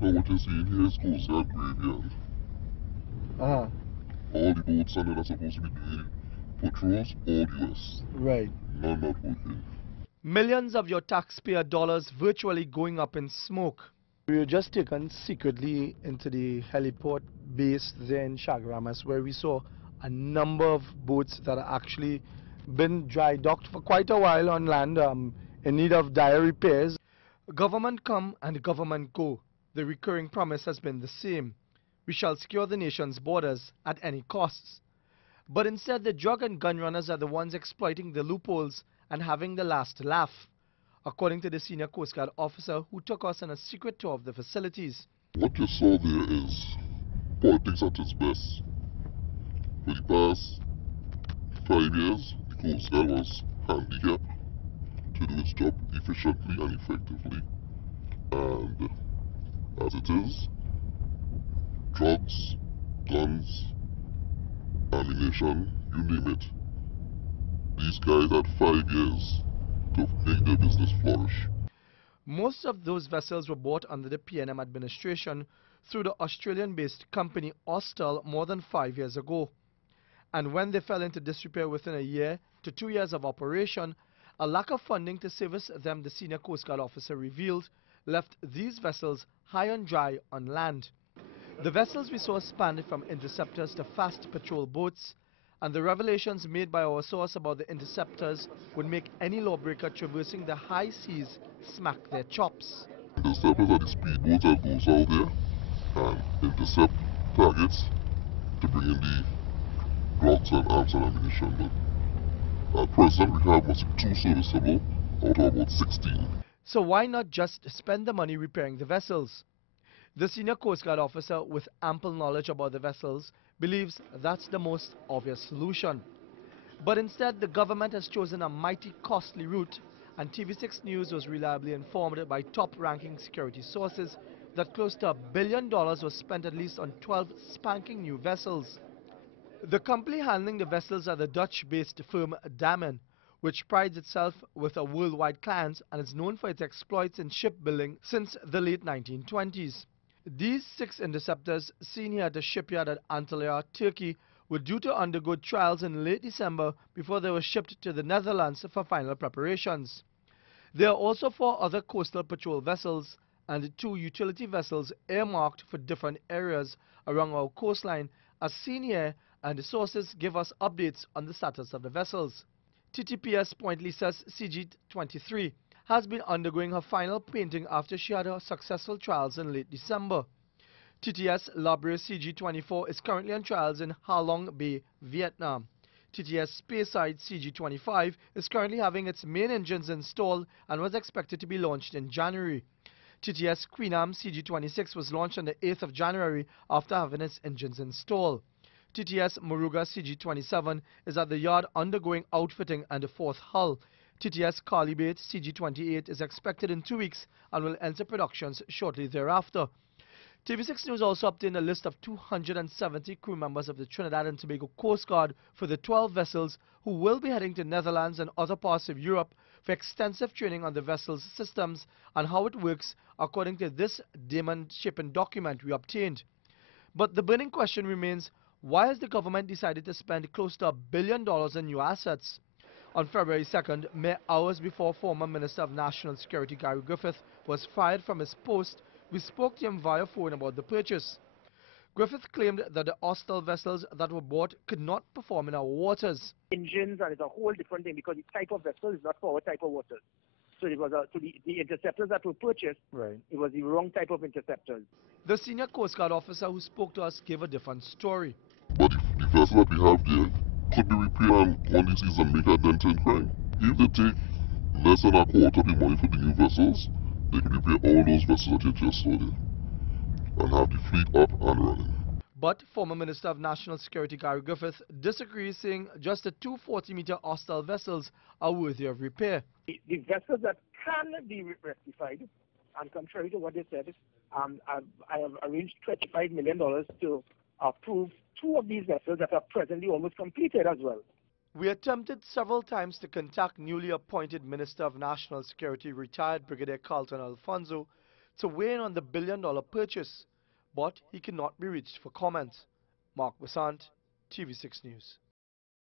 now what you're seeing here is Coast Guard graveyard. Uh-huh. All the boats on there are supposed to be doing patrols, all US. Right. None not working. Millions of your taxpayer dollars virtually going up in smoke. We were just taken secretly into the heliport base there in Chaguaramas, where we saw a number of boats that are actually been dry docked for quite a while on land, in need of dire repairs. Government come and government go. The recurring promise has been the same. We shall secure the nation's borders at any costs. But instead, the drug and gun runners are the ones exploiting the loopholes and having the last laugh, according to the senior Coast Guard officer who took us on a secret tour of the facilities. What you saw there is politics at its best. For the past 5 years, the Coast Guard was handicapped to do its job efficiently and effectively. And as it is, drugs, guns, ammunition, you name it. These guys had 5 years to make their business flourish. Most of those vessels were bought under the PNM administration through the Australian-based company Austal more than 5 years ago. And when they fell into disrepair within a year to 2 years of operation, a lack of funding to service them, the senior Coast Guard officer revealed, left these vessels high and dry on land. The vessels we saw spanned from interceptors to fast patrol boats, and the revelations made by our source about the interceptors would make any lawbreaker traversing the high seas smack their chops. Interceptors are the speedboats that goes out there and intercept targets to bring in the drugs and arms and ammunition. But at present, we have must be 2 serviceable out of about 16. So why not just spend the money repairing the vessels? The senior Coast Guard officer with ample knowledge about the vessels believes that's the most obvious solution. But instead, the government has chosen a mighty costly route, and TV6 News was reliably informed by top-ranking security sources that close to $1 billion was spent at least on 12 spanking new vessels. The company handling the vessels are the Dutch-based firm Damen, which prides itself with a worldwide client and is known for its exploits in shipbuilding since the late 1920s. These 6 interceptors, seen here at the shipyard at Antalya, Turkey, were due to undergo trials in late December before they were shipped to the Netherlands for final preparations. There are also 4 other coastal patrol vessels and 2 utility vessels earmarked for different areas along our coastline, as seen here, and the sources give us updates on the status of the vessels. TTPS Point Lisa's CG-23 has been undergoing her final painting after she had her successful trials in late December. TTS Labre CG-24 is currently on trials in Ha Long Bay, Vietnam. TTS Speyside CG-25 is currently having its main engines installed and was expected to be launched in January. TTS Queenam CG-26 was launched on the 8th of January after having its engines installed. TTS Moruga CG-27 is at the yard undergoing outfitting and the 4th hull. TTS Carlibate CG-28 is expected in 2 weeks and will enter productions shortly thereafter. TV6 News also obtained a list of 270 crew members of the Trinidad and Tobago Coast Guard for the 12 vessels who will be heading to Netherlands and other parts of Europe for extensive training on the vessel's systems and how it works, according to this Damen shipping document we obtained. But the burning question remains, why has the government decided to spend close to $1 billion in new assets? On February 2nd, mere hours before former Minister of National Security Gary Griffith was fired from his post, we spoke to him via phone about the purchase. Griffith claimed that the Austal vessels that were bought could not perform in our waters. Engines, and it's a whole different thing because the type of vessel is not for our type of waters. So it was the interceptors that were purchased, Right. It was the wrong type of interceptors. The senior Coast Guard officer who spoke to us gave a different story. But the vessel that we have there could be repaired and one of these and make a dent in crime. If they take less than a quarter of the money for the new vessels, they could repair all those vessels that you just saw there and have the fleet up and running. But former Minister of National Security Gary Griffith disagrees, saying just the 2 40-meter Austal vessels are worthy of repair. The vessels that can be rectified, and contrary to what they said, I have arranged $25 million to approve 2 of these vessels that are presently almost completed as well. We attempted several times to contact newly appointed Minister of National Security, retired Brigadier Carlton Alfonso, to weigh in on the billion-dollar purchase, but he cannot be reached for comment. Mark Besant, TV6 News.